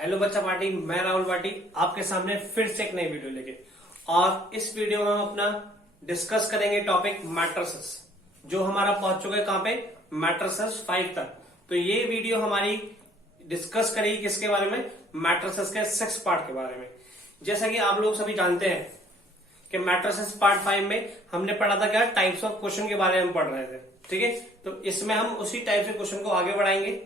Hello बच्चा party, मैं Rahul party आपके सामने फिर से एक नई वीडियो लेके। और इस वीडियो में हम अपना डिस्कस करेंगे टॉपिक मैट्रिसेस, जो हमारा पहुंच चुका है कहां पे, मैट्रिसेस 5 तक। तो ये वीडियो हमारी डिस्कस करेगी किसके बारे में, मैट्रिसेस के 6 पार्ट के बारे में। जैसा कि आप लोग सभी जानते हैं कि मैट्रिसेस पार्ट 5 में हमने पढ़ा था क्या, टाइप्स ऑफ क्वेश्चन के बारे में हम पढ़ रहे थे। ठीक है, तो इसमें हम उसी टाइप से क्वेश्चन को आगे बढ़ाएंगे।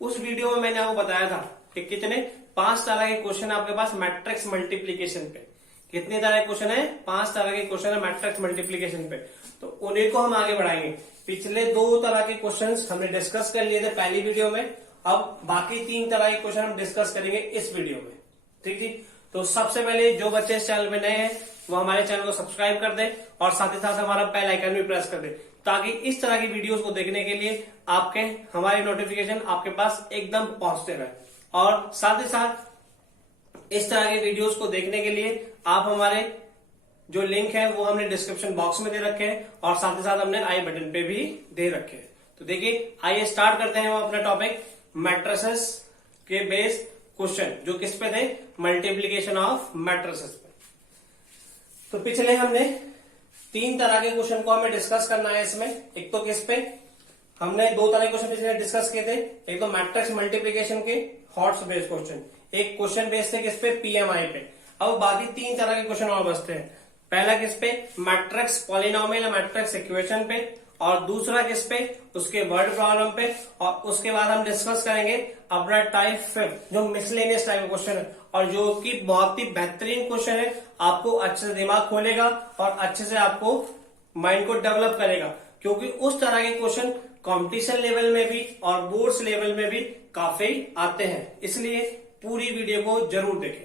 उस वीडियो में मैंने आपको बताया था कि कितने 5 तरह के क्वेश्चन आपके पास मैट्रिक्स मल्टीप्लीकेशन पे। कितने तरह के क्वेश्चन है, 5 तरह के क्वेश्चन है मैट्रिक्स मल्टीप्लीकेशन पे। तो उन्हीं को हम आगे बढ़ाएंगे। पिछले 2 तरह के क्वेश्चन हमने डिस्कस कर लिए थे पहली वीडियो में। अब बाकी 3 तरह के क्वेश्चन हम डिस्कस करेंगे इस वीडियो में। ठीक है, तो सबसे पहले जो बच्चे इस चैनल पे नए हैं वो हमारे चैनल को सब्सक्राइब कर दे और साथ ही साथ हमारा बेल आइकन भी प्रेस कर दे, ताकि इस तरह की वीडियोस को देखने के लिए आपके हमारी नोटिफिकेशन आपके पास एकदम पहुंचते रहे। और साथ ही साथ इस तरह के वीडियोस को देखने के लिए आप हमारे जो लिंक है वो हमने डिस्क्रिप्शन बॉक्स में दे रखे हैं और साथ ही साथ हमने आई बटन पे भी दे रखे हैं। तो देखिए, आइए स्टार्ट करते हैं हम अपना टॉपिक मैट्रिसेस के बेस्ड क्वेश्चन, जो किस पे थे, मल्टीप्लीकेशन ऑफ मैट्रिसेस पे। तो पिछले हमने 3 तरह के क्वेश्चन को हमें डिस्कस करना है इसमें। एक तो किस पे, हमने 2 तरह के क्वेश्चन पिछले डिस्कस किए थे। एक तो मैट्रिक्स मल्टीप्लीकेशन के हॉट्स बेस्ड क्वेश्चन, एक क्वेश्चन बेस्ड थे किस पे, पीएमआई पे। अब बाकी 3 तरह के क्वेश्चन और बचते हैं। पहला किस पे, मैट्रिक्स पॉलिनोमियल या मैट्रिक्स इक्वेशन पे, और दूसरा किस पे, उसके वर्ड प्रॉब्लम पे। और उसके बाद हम डिस्कस करेंगे अपना टाइप 5 जो मिसलेनियस टाइप का क्वेश्चन है, और जो कि बहुत ही बेहतरीन क्वेश्चन है। आपको अच्छे से दिमाग खोलेगा और अच्छे से आपको माइंड को डेवलप करेगा, क्योंकि उस तरह के क्वेश्चन कंपटीशन लेवल में भी और बोर्ड्स लेवल में भी काफी आते हैं। इसलिए पूरी वीडियो को जरूर देखें।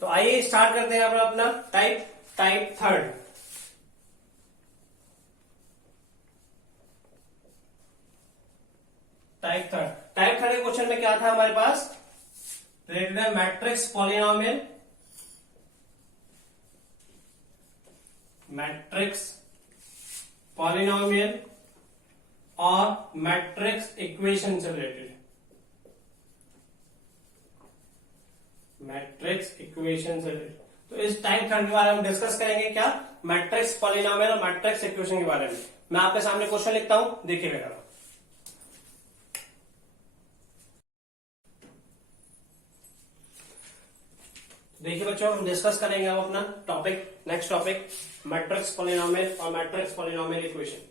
तो आइए स्टार्ट करते हैं अपना टाइप 3। टाइप 3 के क्वेश्चन में क्या था हमारे पास, मैट्रिक्स पॉलिनोमियल, मैट्रिक्स पॉलिनोमियल और मैट्रिक्स इक्वेशन से रिलेटेड, मैट्रिक्स इक्वेशन से रिलेटेड। तो इस टाइप 3 के बारे में डिस्कस करेंगे क्या, मैट्रिक्स पॉलिनोमियल और मैट्रिक्स इक्वेशन के बारे में। मैं आपके सामने क्वेश्चन लिखता हूं, देखिएगा। देखिए बच्चों, हम डिस्कस करेंगे अब अपना topic, next topic, matrix polynomial और मैट्रिक्स पॉलिनोमियल इक्वेशन।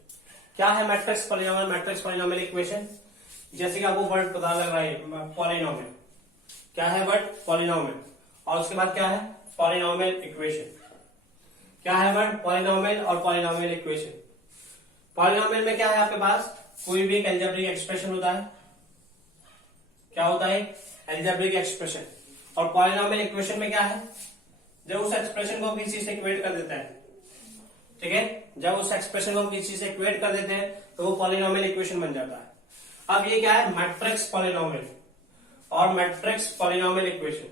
क्या है matrix polynomial, matrix polynomial equation? जैसे कि आपको वर्ड पता लग रहा है, पॉलिनोमियल क्या है, वर्ड पॉलिनोमियल। और उसके बाद क्या है, पॉलिनोमियल इक्वेशन। क्या है वर्ड, पॉलिनोमियल और पॉलिनोमियल इक्वेशन। पॉलिनोमियल में क्या है आपके पास, कोई भी एक अलजेब्रिक एक्सप्रेशन होता है। क्या होता है, अलजेब्रिक एक्सप्रेशन। और पॉलिनोमियल इक्वेशन में क्या है, जब उस एक्सप्रेशन को हम किसी चीज से इक्वेट कर देते हैं। ठीक है, जब उस एक्सप्रेशन को हम किसी चीज से इक्वेट कर देते हैं तो वो पॉलिनोमियल इक्वेशन बन जाता है। अब ये क्या है, मैट्रिक्स पॉलिनोमियल और मैट्रिक्स पॉलिनोमियल इक्वेशन।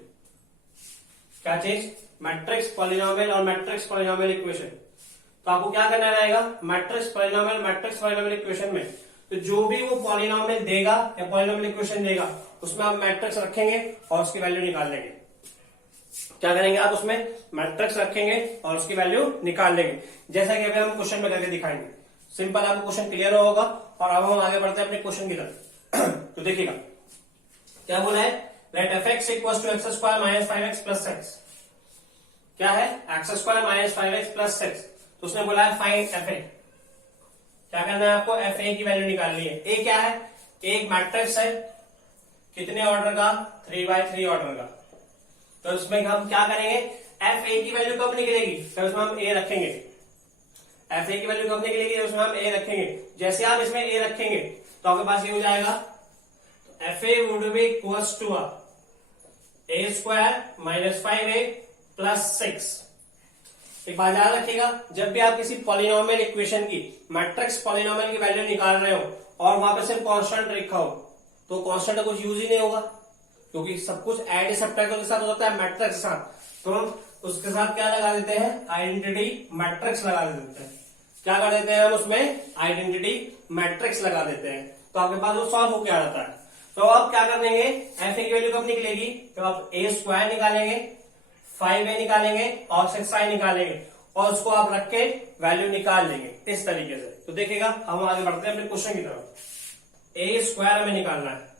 क्या चीज, मैट्रिक्स पॉलिनोमियल और मैट्रिक्स पॉलिनोमियल इक्वेशन। तो आपको क्या करना रहेगा, matrix polynomial, matrix polynomial equation में तो जो भी वो पॉलिनोमियल देगा या पॉलिनोमियल इक्वेशन देगा, उसमें आप मैट्रिक्स रखेंगे और उसकी वैल्यू निकाल लेंगे। क्या करेंगे आप, उसमें मैट्रिक्स रखेंगे और उसकी वैल्यू निकाल लेंगे, जैसा कि अभी हम क्वेश्चन में करके दिखाएंगे। सिंपल, आपको क्वेश्चन क्लियर होगा। और अब हम आगे बढ़ते हैं अपने क्वेश्चन की तरफ। तो देखिएगा क्या बोला है, let f x equal to x square minus 5x plus 6। क्या है, x square minus 5x plus 6। तो उसने बोला है फाइंड एफ ए। क्या करना है आपको, एफ ए की वैल्यू निकालनी है। ए क्या है, एक मैट्रिक्स है, कितने ऑर्डर का, 3x3 ऑर्डर का। तो इसमें हम क्या करेंगे, एफ ए की वैल्यू कब निकलेगी, तो उसमें हम ए रखेंगे। एफ ए की वैल्यू कब निकलेगी, उसमें हम ए रखेंगे। जैसे आप इसमें ए रखेंगे तो आपके पास ये हो जाएगा, f A would be equals to a square minus 5a plus 6। एक बात याद रखिएगा, जब भी आप किसी पॉलिनोमियल इक्वेशन की, मैट्रिक्स पॉलिनोमियल की वैल्यू निकाल रहे हो और वहां पे सिर्फ कांस्टेंट लिखा हो, तो कांस्टेंट का कुछ यूज ही नहीं होगा, क्योंकि सब कुछ एड सब्ट्रैक्ट के साथ होता है, मैट्रिक्स के साथ। तो हम उसके साथ क्या लगा देते हैं, आइडेंटिटी मैट्रिक्स लगा देते हैं। क्या कर देते हैं हम, उसमें आइडेंटिटी मैट्रिक्स लगा देते हैं, तो आपके पास वो सॉल्व होकर आ जाता है। तो अब क्या कर देंगे, एफ ए की वैल्यू कब निकलेगी, तो आप ए स्क्वायर निकालेंगे, 5a निकालेंगे और 6i निकालेंगे और उसको आप रख के वैल्यू निकाल लेंगे इस तरीके से। तो देखिएगा हम आगे बढ़ते हैं अपने क्वेश्चन की तरफ। ए स्क्वायर हमें निकालना है।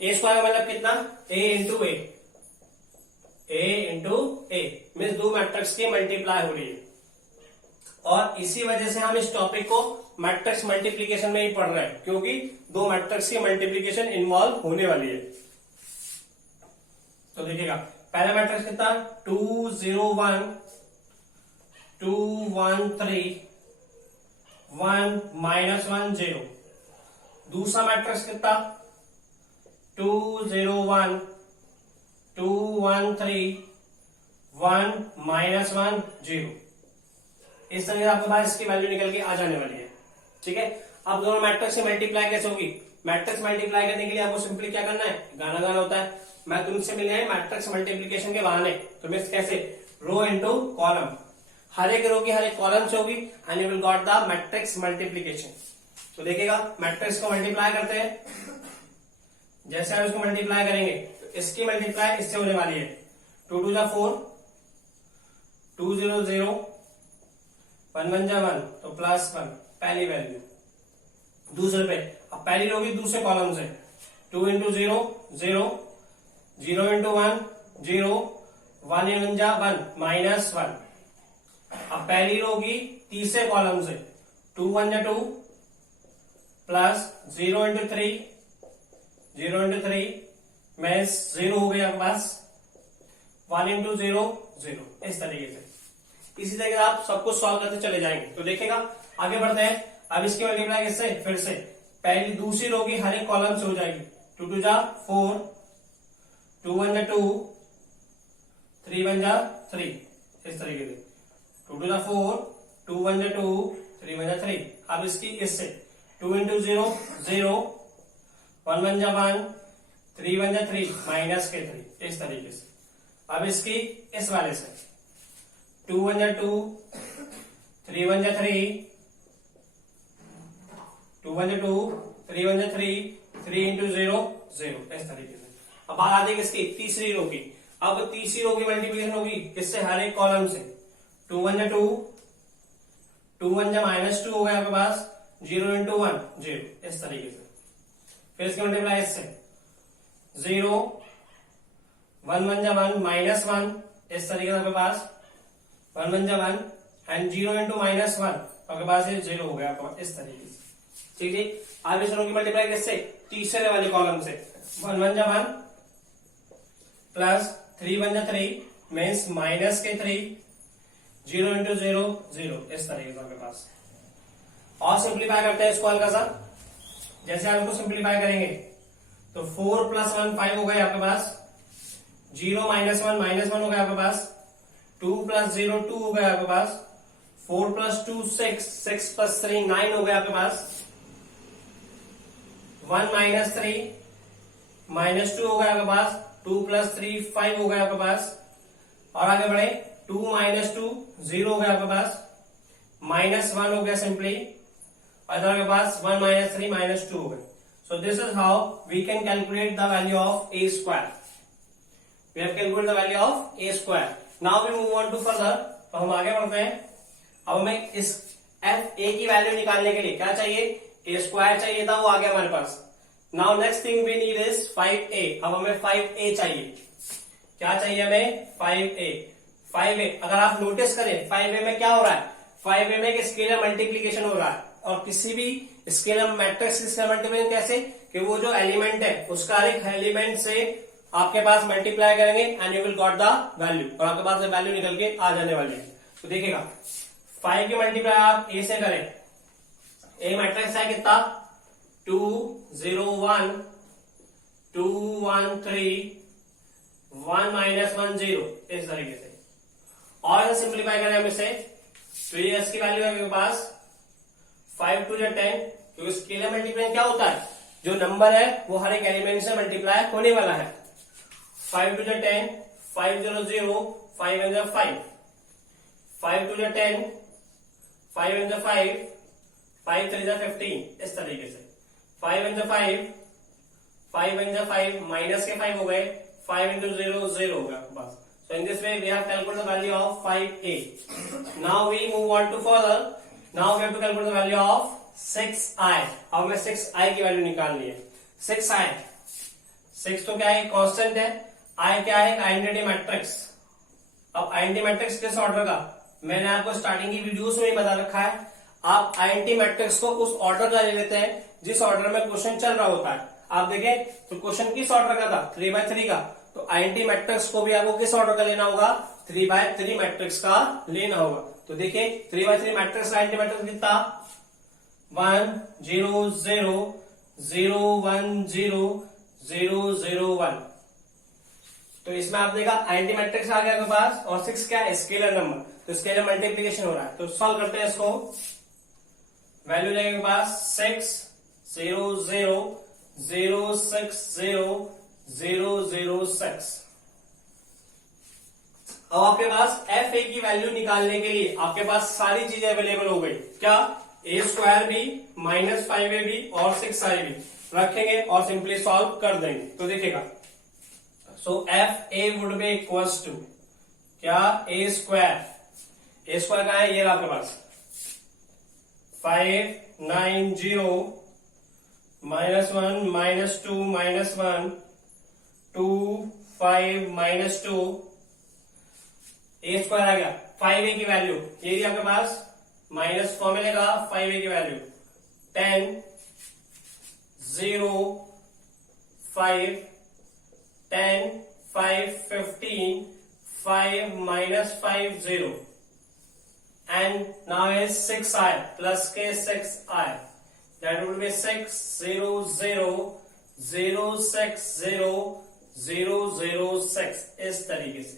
ए स्क्वायर का मतलब कितना, ए इंटू ए मीन्स दो मैट्रिक्स की मल्टीप्लाई हो रही है और इसी वजह से हम इस टॉपिक को मैट्रिक्स मल्टीप्लीकेशन में ही पढ़ रहे हैं, क्योंकि दो मैट्रिक्स की मल्टीप्लीकेशन इन्वॉल्व होने वाली है। तो देखिएगा पहला मैट्रिक्स कितना, 2 0 1 2 1 3 1 -1 0। दूसरा मैट्रिक्स कितना, 2 0 1 2 1 3 1 -1 0। इस तरह से आपके पास इसकी वैल्यू निकल के आ जाने वाली है। ठीक है, अब दोनों मैट्रिक्स से मल्टीप्लाई कैसे होगी, मैट्रिक्स मल्टीप्लाई करने के लिए आपको सिंपली क्या करना है, गाना गाना होता है। मैं तुमसे मिले हैं मैट्रिक्स मल्टीप्लीकेशन के बहाने, तो मीन्स कैसे, रो इनटू कॉलम, हर एक रो की हर एक कॉलम से होगी and you will got the matrix multiplication. तो देखिएगा मैट्रिक्स को मल्टीप्लाई करते हैं, जैसे आप इसको मल्टीप्लाई करेंगे तो इसकी मल्टीप्लाई इससे होने वाली है, 2 2 4 2 0 0 1 1 1 तो +1 पहली वैल्यू। दूसरे पे अब पहली होगी दूसरे कॉलम से, 2 × 0 0 0 × 1 0 1 × 1 -1। अब पहली होगी तीसरे कॉलम से, 2 1 2 प्लस 0 × 3 0 × 3 मीन्स 0 हो गया आपके पास, 1 × 0 0। इस तरीके से इसी तरीके से आप सब कुछ सॉल्व करते चले जाएंगे। तो देखेगा आगे बढ़ते हैं। अब इसकी मल्टीप्लाई किससे, फिर से पहली दूसरी रो की हर एक कॉलम से हो जाएगी, 2 2 4 2 1 2 3 1 3। इस तरीके से 2 2 4 2 1 2 3 1 3। अब इसकी इससे 2 × 0 0 1 1 1 3 1 3 -3। इस तरीके से अब इसकी इस वाले से 2 1 2 3 1 3 2 1 2 3 1 3 3 × 0 0। इस तरीके से अब बात आती है किसकी, तीसरी रो की। अब तीसरी रो की मल्टीप्लिकेशन होगी किससे, हर एक कॉलम से, 2 1 2 2 1 -2 हो गया आपके पास, 0 × 1 0। इस तरीके से फिर इसकी मल्टीप्लाई इससे 0 1 1 1 -1। इस तरीके से आपके पास 1 1 1 एंड 0 × -1 आपके पास ये 0 हो गया आपके पास। इस तरीके से ठीक है। अब इस रो की मल्टीप्लाई किससे, तीसरे वाले कॉलम से, 1 1 1 प्लस 3 1 3 मीन्स -3 0 × 0 0। इस तरीके से आपके पास। और सिंप्लीफाई करते हैं इसको हल्का सा, जैसे आप इसको सिंप्लीफाई करेंगे तो 4 + 1 5 हो गए आपके पास, 0 -1 -1 हो गया आपके पास, 2 + 0 2 हो गया आपके पास, 4 + 2 6 6 + 3 9 हो गया आपके पास, 1 -3 -2 हो गया आपके पास, 2 + 3 5 हो गया आपके पास। और आगे बढ़े, 2 - 2 0 हो गया आपके पास, -1 हो गया सिंपली, और इधर आपके पास 1 -3 -2 हो गए। So this is how we can calculate the value of a square. We have calculate the value of a square. Now we move on to further. तो हम आगे बढ़ते हैं। अब हमें इस एफ ए की वैल्यू निकालने के लिए क्या चाहिए, ए स्क्वायर चाहिए था, वो आ गया हमारे पास। Now next thing we need is 5a। अब हमें 5a चाहिए। क्या चाहिए हमें, 5a। 5a अगर आप नोटिस करें 5a में क्या हो रहा है, 5a में एक स्केलर मल्टीप्लीकेशन हो रहा है। और किसी भी स्केलर मैट्रिक्स स्केलर मल्टीप्लीकेशन कैसे, कि वो जो एलिमेंट है उसका एक एलिमेंट से आपके पास मल्टीप्लाई करेंगे and you will got the value, और आपके पास वैल्यू निकल के आ जाने वाली है। तो देखिएगा 5 की मल्टीप्लाई आप a से करें, ए मैट्रिक्स है कितना, 2 0 1 2 1 3 1 -1 0। इस तरीके से और सिंप्लीफाई करें हम इसे, तो ये s की वैल्यू है मेरे पास 5 2 10, क्योंकि स्केलर मल्टीप्लाई क्या होता है, जो नंबर है वो हर एक एलिमेंट से मल्टीप्लाई होने वाला है। 5 2 10 5 0 0 5 1 5 5 2 10 5 1 5 5 3 15। इस तरीके से 5 इन 5, 5 इन 5, माइनस के 5 हो गए, 5 इंटू 0 0 हो गया आपके पास. So in this way we have calculated the value of 5a. Now we move on to further. Now we have to calculate the value of 6i. अब हमें 6i की वैल्यू निकालनी है. 6i, 6 तो क्या है, कांस्टेंट है. i क्या है, आइडेंटिटी मैट्रिक्स. अब आइडेंटिटी मैट्रिक्स किस ऑर्डर का, मैंने आपको स्टार्टिंग की वीडियोस में ही बता रखा है. आप आइडेंटिटी मैट्रिक्स को उस ऑर्डर का ले लेते हैं जिस ऑर्डर में क्वेश्चन चल रहा होता है. आप देखें तो क्वेश्चन किस ऑर्डर का था, 3x3 का. तो आइडेंटिटी मैट्रिक्स को भी आपको किस ऑर्डर का लेना होगा, 3x3 मैट्रिक्स का लेना होगा. तो देखिए 3x3 मैट्रिक्स का आइडेंटिटी मैट्रिक्स कितना, 1 0 0 0 1 0 0 0 1. तो इसमें आप देखा आइडेंटिटी मैट्रिक्स आ गया आपके पास, और 6 क्या है, स्केलर नंबर. तो स्केलर मल्टीप्लीकेशन हो रहा है. तो सॉल्व करते हैं इसको. वैल्यू लेंगे के पास 6 0 0 0 6 0 0 0 6. अब आपके पास एफ ए की वैल्यू निकालने के लिए आपके पास सारी चीजें अवेलेबल हो गई. क्या, ए स्क्वायर भी, माइनस 5a भी और 6i भी रखेंगे और सिंपली सॉल्व कर देंगे. तो देखिएगा, so F A would be equals to क्या, ए स्क्वायर. ए स्क्वायर का है, ये रहा आपके पास 590 -1 -2 -1 2 5 -2. ए स्क्वायर आ गया, 5a की वैल्यू ये भी आपके पास, माइनस फॉर्मूले का 5a की value 10 0 5 10 5 15 5 -5 0. And now is 6i plus k 6i. That would be 6 0 0 0 6 0 0 0 6. इस तरीके से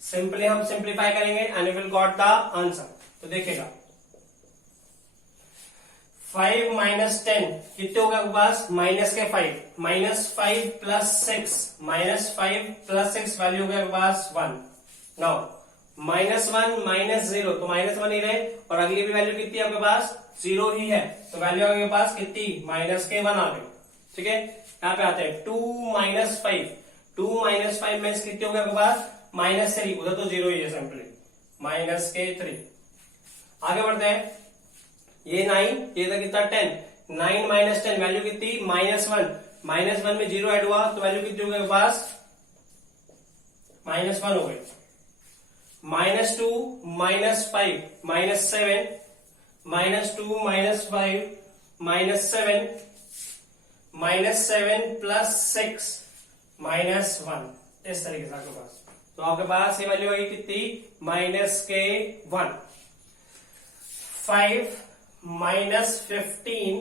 सिंपली हम सिंप्लीफाई करेंगे and will got the answer. तो देखिएगा 5 माइनस 10 कितने हो गए आपके पास, माइनस के 5, -5 प्लस 6, -5 प्लस 6 वैल्यू हो गया आपके पास 1. नाउ -1 -0 तो -1 ही रहे, और अगली भी वैल्यू कितनी है आपके पास, 0 ही है. तो वैल्यू आपके पास कितनी, -1 आ गई. ठीक है, यहाँ पे आते हैं 2 -5. 2 -5 में कितने हो गए आपके पास, -3. उधर तो 0 ही है, सिंपली -3. आगे बढ़ते हैं, ये 9, ये था कितना 10. 9 - 10 वैल्यू कितनी, -1. -1 में 0 ऐड हुआ तो वैल्यू कितनी हो गई आपके पास, -1 हो गई. -2 -5 -7 -2 -5 -7 -7 प्लस 6 -1. इस तरीके से आपके पास. तो आपके पास ये वैल्यू आई कितनी, -1. 5 -15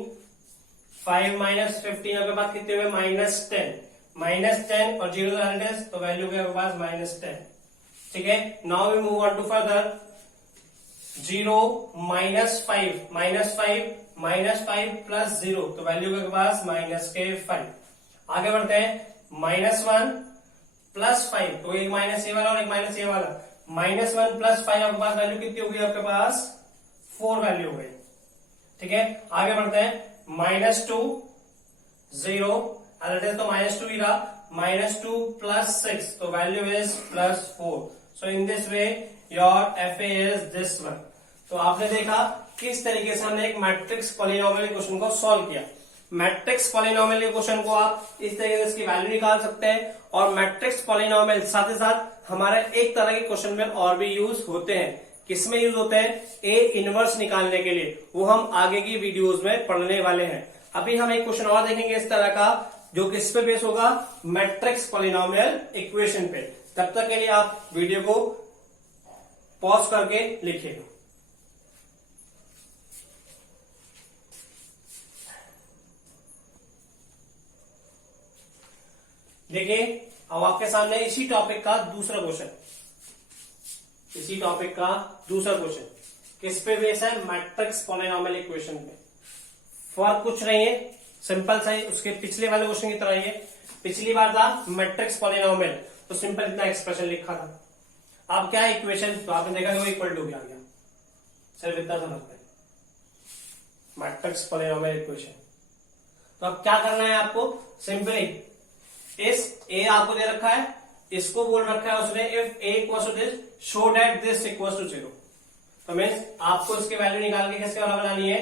5 -15 आपके पास कितने हुए, -10. -10 और 0 तो वैल्यू के पास -10. ठीक है, now we move on to further. 0 -5 -5 plus 0 तो वैल्यू के पास -5. आगे बढ़ते हैं, -1 प्लस 5 तो एक माइनस ये वाला और एक माइनस ये वाला. -1 प्लस 5 आपके पास वैल्यू कितनी होगी, आपके पास 4 वैल्यू हो गई. ठीक है, आगे बढ़ते हैं, -2 0 तो -2 ही रहा, -2 प्लस 6 तो value is +4. So in this way your FA is this one. तो आपने देखा किस तरीके से हमने एक मैट्रिक्स पॉलिनोमियल क्वेश्चन को सॉल्व किया. मैट्रिक्स पॉलिनोमियल के क्वेश्चन को आप इस तरीके से इसकी वैल्यू निकाल सकते हैं, और मैट्रिक्स पॉलिनोमियल साथ ही साथ हमारे एक तरह के क्वेश्चन में और भी यूज होते हैं. किसमें यूज होते हैं, ए इनवर्स निकालने के लिए. वो हम आगे की वीडियोस में पढ़ने वाले हैं. अभी हम एक क्वेश्चन और देखेंगे इस तरह का, जो किस पे बेस होगा, मैट्रिक्स पॉलिनोमियल इक्वेशन पे. तब तक के लिए आप वीडियो को पॉज करके लिखिएगा. देखिए, अब आपके सामने इसी टॉपिक का दूसरा क्वेश्चन. किस पे बेस है, मैट्रिक्स पॉलिनोमियल इक्वेशन पे. फर्क कुछ नहीं है, सिंपल सा ही उसके पिछले वाले क्वेश्चन की तरह ही है. पिछली बार था मैट्रिक्स पॉलिनोमियल, तो सिंपल इतना एक्सप्रेशन लिखा था. अब क्या है इक्वेशन, तो आपने देखा कि वो इक्वल टू आ गया, सिर्फ इतना सा लगता है मैट्रिक्स पॉलिनोमियल इक्वेशन. तो अब क्या करना है आपको, सिंपली इस ए आपको दे रखा है, इसको बोल रखा है उसने if a equals to this show that this equals to 0। तो मीन्स आपको इसकी वैल्यू निकाल के किसके बराबर आनी है,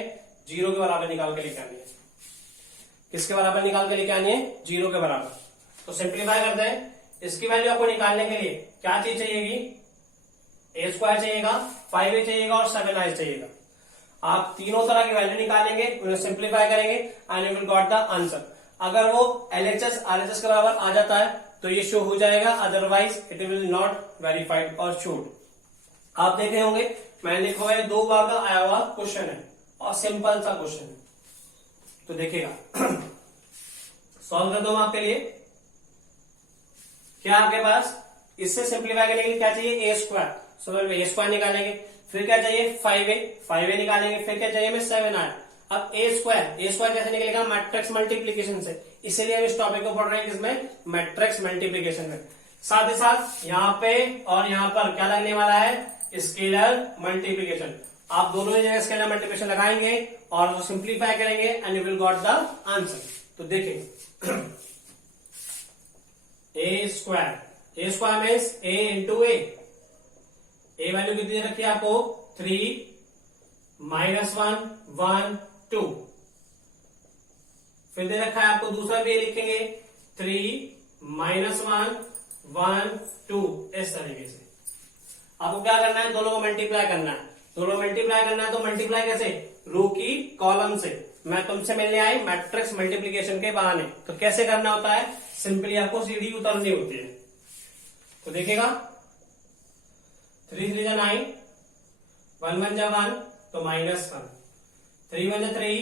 0 के बराबर निकाल के लेके आनी है। किसके बराबर निकाल के लेके आनी है, 0 के बराबर। तो सिंप्लीफाई करते हैं, इसकी वैल्यू आपको निकालने के लिए क्या चीज चाहिएगी, ए स्क्वायर चाहिएगा, 5a चाहिएगा और 7i चाहिएगा। आप तीनों तरह की वैल्यू निकालेंगे, उन्हें सिंप्लीफाई करेंगे and you will got the answer. अगर वो LHS RHS के बराबर आ जाता है तो ये शो हो जाएगा, otherwise it will not verified और शोड। आप देखे होंगे मैंने लिखा हुआ है 2 बार का आया हुआ क्वेश्चन है और सिंपल सा क्वेश्चन है, तो देखिएगा सॉल्व कर दो आपके लिए। क्या आपके पास इससे सिंप्लीफाई करने के लिए क्या चाहिए, ए स्क्वायर, सो ए स्क्वायर निकालेंगे, फिर क्या चाहिए 5a निकालेंगे, फिर क्या चाहिए हमें 7i। अब ए स्क्वायर कैसे निकलेगा, मैट्रिक्स मल्टीप्लीकेशन से, इसीलिए हम इस टॉपिक को पढ़ रहे हैं किसमें, मैट्रिक्स मल्टीप्लीकेशन में। साथ ही साथ यहाँ पे और यहाँ पर क्या लगने वाला है, स्केलर मल्टीप्लीकेशन। आप दोनों ही जगह स्केलर मल्टीप्लीकेशन लगाएंगे और सिंप्लीफाई करेंगे and you will got the answer. तो देखिए ए स्क्वायर मीन्स ए इंटू ए वैल्यू कितनी रखी है आपको, 3 -1 1 2। फिर दे रखा है आपको दूसरा भी लिखेंगे 3 -1 1 2, इस तरीके से। आपको क्या करना है, दोनों को मल्टीप्लाई करना है। दोनों मल्टीप्लाई करना है तो मल्टीप्लाई कैसे, रो की कॉलम से। मैं तुमसे मिलने आई मैट्रिक्स मल्टीप्लीकेशन के बहाने, तो कैसे करना होता है, सिंपली आपको सीढ़ी उतरनी होती है। तो देखिएगा 3 3 जा 9, 1 1 जा 1 तो -1, 3 1 जा 3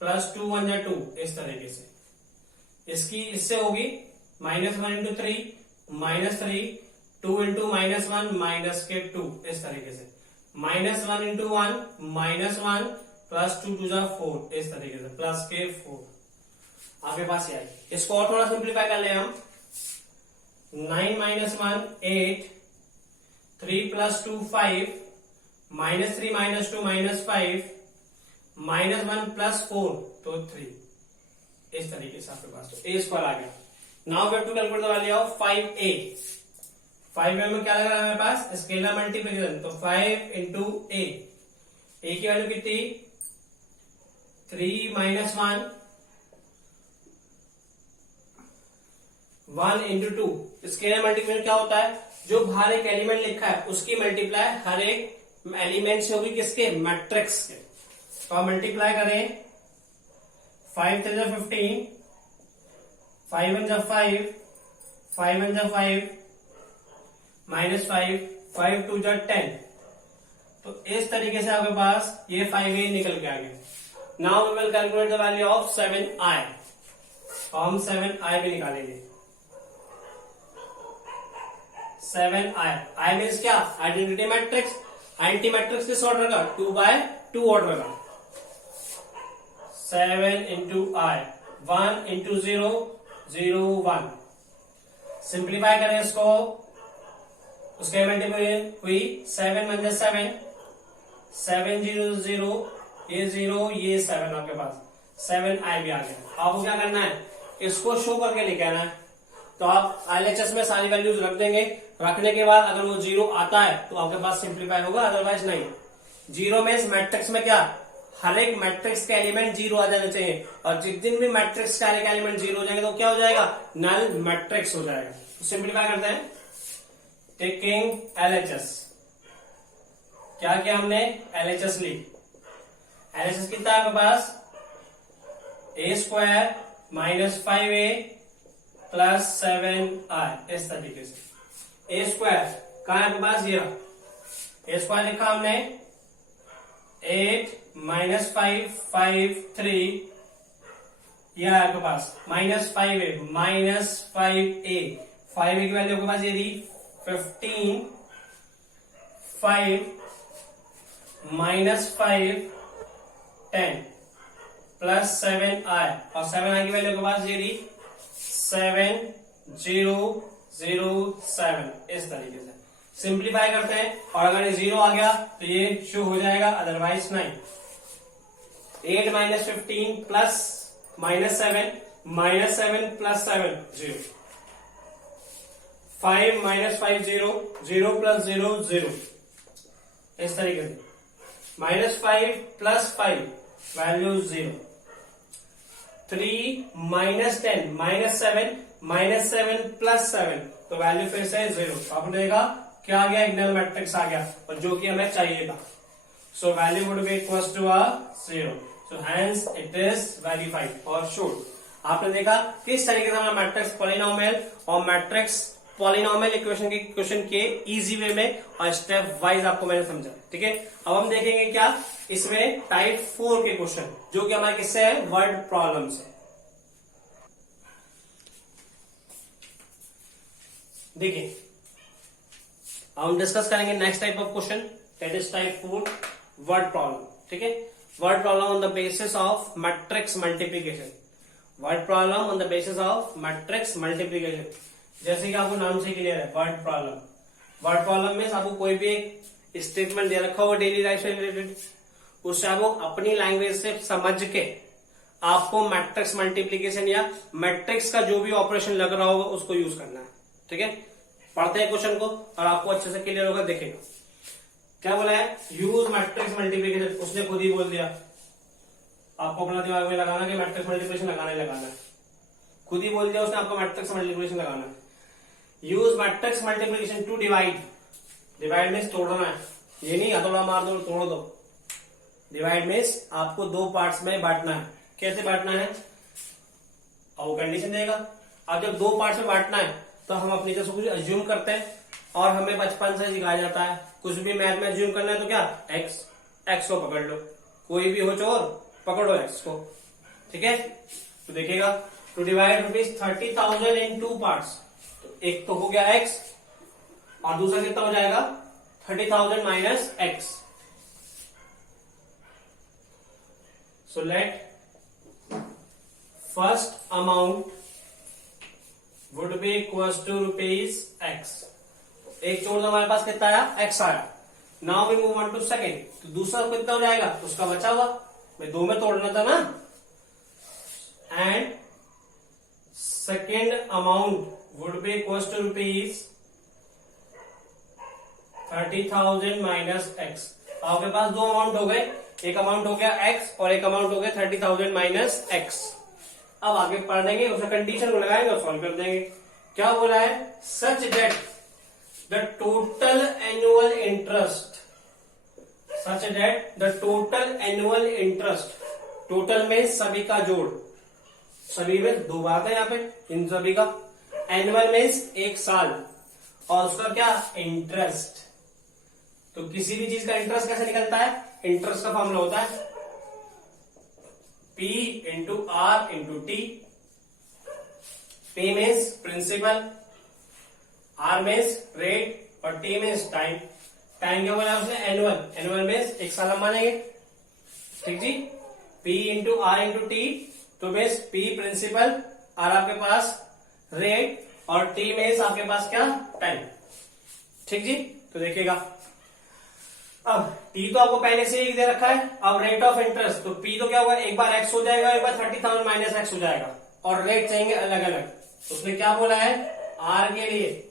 प्लस 2 1 जा 2, इस तरीके से। इसकी इससे होगी -1 इंटू 3 -3, 2 इंटू -1 माइनस के 2, इस तरीके से। -1 इंटू 1 -1 प्लस 2 2 जा 4, इस तरीके से, प्लस के 4 आपके पास ये आई। इसको और थोड़ा सिंप्लीफाई कर ले हम, 9 -1 8, 3 प्लस 2 5, -3 -2 -5, -1 प्लस 4 तो 3, इस तरीके से आपके पास तो ए स्क्वायर आ गया। Now we have to calculate the value of 5a। 5a में क्या लग रहा है हमारे पास, स्केलर मल्टीप्लिकेशन, तो 5 इंटू a की वैल्यू कितनी, 3 -1 1 इंटू 2। स्केलर मल्टीप्लिकेशन क्या होता है, जो बाहर एक एलिमेंट लिखा है उसकी मल्टीप्लाई हर एक एलिमेंट से होगी, किसके, मैट्रिक्स के। तो आप मल्टीप्लाई करें, 5 3 जा 15, 5 1 जा 5, 5 1 जा 5 -5, 5 2 जा 10। तो इस तरीके से आपके पास ये 5a निकल के आ गया। Now we will calculate the value of 7i। हम 7i भी निकालेंगे। 7i, i मीन्स क्या, आइडेंटिटी मैट्रिक्स। आइडेंटिटी मैट्रिक्स किस ऑर्डर का, 2 by 2 ऑर्डर का। 7 इंटू i, 1 इंटू 0 0 1। सिंप्लीफाई करें इसको, उसके मल्टीप्लाई हुई 7 1 जा 7, 7 0 0, ये 0 ये 7, आपके पास 7i भी आ गया। आपको क्या करना है, इसको शो करके लेके आना है। तो आप LHS में सारी वैल्यूज रख देंगे, रखने के बाद अगर वो 0 आता है तो आपके पास सिंप्लीफाई होगा, अदरवाइज नहीं। 0 में मैट्रिक्स में क्या, हर एक मैट्रिक्स के एलिमेंट 0 आ जाने चाहिए, और जिस दिन भी मैट्रिक्स का हर एक एलिमेंट 0 हो जाएगा तो क्या हो जाएगा, नल मैट्रिक्स हो जाएगा। तो सिंप्लीफाई करते हैं, टेकिंग LHS। क्या किया हमने, LHS ली। LHS कितना है आपके पास, a square -5a plus 7i, इस तरीके से। ए स्क्वायर कहा है आपके पास, ये रहा। ए स्क्वायर लिखा हमने 8 -5 5 3, यह है आपके पास -5a -5a। 5a की वैल्यू आपके पास ये रही 15, 5 -5 10 प्लस 7i, और 7i की वैल्यू आपके पास ये रही 7 0 0 7, इस तरीके से। सिंप्लीफाई करते हैं, और अगर ये 0 आ गया तो ये शो हो जाएगा, अदरवाइज नहीं। 8 -15 प्लस -7 प्लस 7 0, 5 -5 0, 0 प्लस 0 0, इस तरीके से -5 प्लस 5 वैल्यू 0, 3 -10 -7 प्लस 7 तो वैल्यू फिर से 0। तो आपने देखा क्या आ गया, इग्नल मैट्रिक्स आ गया, और जो कि हमें चाहिए था। So value would be equals to 0, so hence it is verified और शोड। आपने देखा किस तरीके से हमारा मैट्रिक्स पॉलिनोमियल और मैट्रिक्स पॉलिनोमियल इक्वेशन के क्वेश्चन के इजी वे में और स्टेप वाइज आपको मैंने समझा, ठीक है। अब हम देखेंगे क्या इसमें टाइप 4 के क्वेश्चन, जो कि हमारे किससे है, वर्ड प्रॉब्लम से। देखिए हम डिस्कस करेंगे next type of question, that is type 4 word problem, ठीक है। Word problem on the basis of matrix multiplication, word problem on the basis of matrix multiplication. जैसे कि आपको नाम से क्लियर है, वर्ड प्रॉब्लम। वर्ड प्रॉब्लम में आपको कोई भी एक स्टेटमेंट दे रखा हो डेली लाइफ से रिलेटेड, उससे आपको अपनी लैंग्वेज से समझ के आपको मैट्रिक्स मल्टीप्लीकेशन या मैट्रिक्स का जो भी ऑपरेशन लग रहा होगा उसको यूज करना है, ठीक है। पढ़ते हैं क्वेश्चन को और आपको अच्छे से क्लियर होगा। देखेगा क्या बोला है, यूज मैट्रिक्स मल्टीप्लीकेशन, उसने खुद ही बोल दिया। आपको अपना दिमाग में लगाना कि मैट्रिक्स मल्टीप्लीकेशन लगाना है, खुद ही बोल दिया उसने आपको मैट्रिक्स मल्टीप्लीकेशन लगाना है। Use matrix multiplication to divide, divide means तोड़ना है, ये नहीं हथौड़ा मार दो तोड़ दो। डिवाइड मीन्स आपको दो पार्ट्स में बांटना है। कैसे बांटना है, और वो कंडीशन देगा। अब जब दो पार्ट्स में बांटना है तो हम अपनी तरफ से कुछ अज्यूम करते हैं, और हमें बचपन से सिखाया जाता है कुछ भी मैथ में अज्यूम करना है तो क्या, एक्स को पकड़ लो, कोई भी हो चोर पकड़ो एक्स को, ठीक है। तो देखिएगा टू डिवाइड ₹30,000 इन 2 पार्ट्स, एक तो हो गया एक्स और दूसरा कितना हो जाएगा 30,000 माइनस एक्स। So let first amount would be equals to ₹x। एक छोड़ दो, हमारे पास कितना आया, x आया। Now we move on to second, तो दूसरा कितना हो जाएगा, उसका बचा हुआ, भाई 2 में तोड़ना था ना। And second amount would be equals to ₹30,000 minus x। आपके पास 2 अमाउंट हो गए, एक अमाउंट हो गया x और एक अमाउंट हो गया 30,000 माइनस x। अब आगे पढ़ देंगे, उसे कंडीशन को लगाएंगे और सॉल्व कर देंगे। क्या बोला है, such that the total annual interest, such that the total annual interest, total में सभी का जोड़, सभी में 2 बात है यहाँ पे, इन सभी का। एनुअल मीन्स 1 साल, और उसका क्या, इंटरेस्ट। तो किसी भी चीज का इंटरेस्ट कैसे निकलता है, इंटरेस्ट का फॉर्मूला होता है P into R into T। P means principal, R means rate और T मीन्स टाइम। टाइम क्या बोला उसने, एनुअल, एनुअल मीन्स 1 साल हम मानेंगे, ठीक जी। P into R into T, तो मीन्स P प्रिंसिपल, R आपके पास रेट और T मीन्स आपके पास क्या, टाइम, ठीक जी। तो देखिएगा अब T तो आपको पहले से ही दे रखा है। अब रेट ऑफ इंटरेस्ट, तो P तो क्या होगा, एक बार x हो जाएगा, एक बार 30,000 माइनस x हो जाएगा, और रेट चाहिए अलग अलग। तो उसने क्या बोला है, R के लिए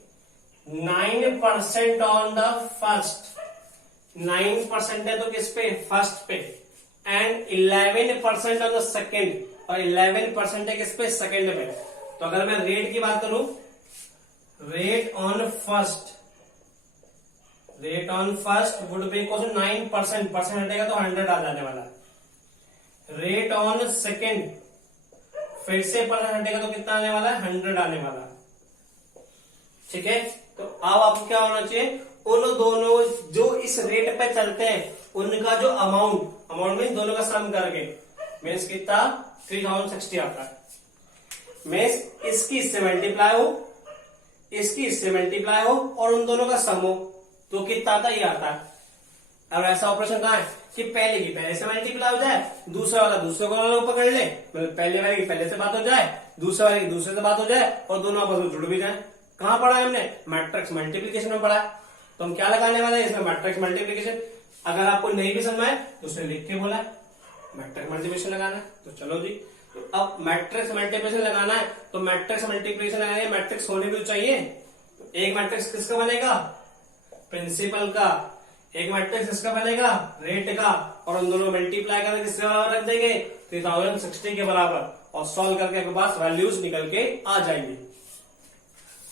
9% ऑन द फर्स्ट, 9% है तो किस पे, फर्स्ट पे, एंड 11% ऑन द सेकेंड, और 11% है किस पे, सेकेंड पे। तो अगर मैं रेट की बात करूं, rate on first, rate on first would be equal to 9%, percent हटेगा तो 100 आ जाने वाला है। रेट ऑन सेकेंड, फिर से परसेंट हटेगा तो कितना आने वाला है, 100 आने वाला है, ठीक है। तो अब आपको क्या होना चाहिए, उन दोनों जो इस रेट पे चलते हैं उनका जो अमाउंट, अमाउंट मीन दोनों का सम करके, मीन्स कितना 3060 आता है। मीन्स इसकी इससे मल्टीप्लाई हो, इसकी इससे मल्टीप्लाई हो, और उन दोनों का सम हो, तो कितना आता, ये आता है। अब ऐसा ऑपरेशन कहाँ है कि पहले की पहले से मल्टीप्लाई हो जाए, दूसरा वाला दूसरे को पकड़ ले, मतलब पहले वाले की पहले से बात हो जाए, दूसरे वाले की दूसरे से बात हो जाए, और दोनों आपस में जुड़ भी जाए। कहां पढ़ा है हमने, मैट्रिक्स मल्टीप्लीकेशन में पढ़ा है। तो हम क्या लगाने वाले हैं इसमें, मैट्रिक्स मल्टीप्लीकेशन। अगर आपको नहीं भी समझ आए तो उसने लिख के बोला है मैट्रिक्स मल्टीप्लीकेशन लगाना है। तो चलो जी तो अब मैट्रिक्स मल्टीप्लिकेशन लगाना है, तो मैट्रिक्स मल्टीप्लिकेशन लगाने मैट्रिक्स होने भी चाहिए। तो एक मैट्रिक्स किसका बनेगा, प्रिंसिपल का, एक मैट्रिक्स किसका बनेगा, रेट का, और उन दोनों मल्टीप्लाई करके किसके बराबर रख देंगे, 3060 के बराबर, और सॉल्व करके आपके पास वैल्यूज निकल के आ जाएंगी।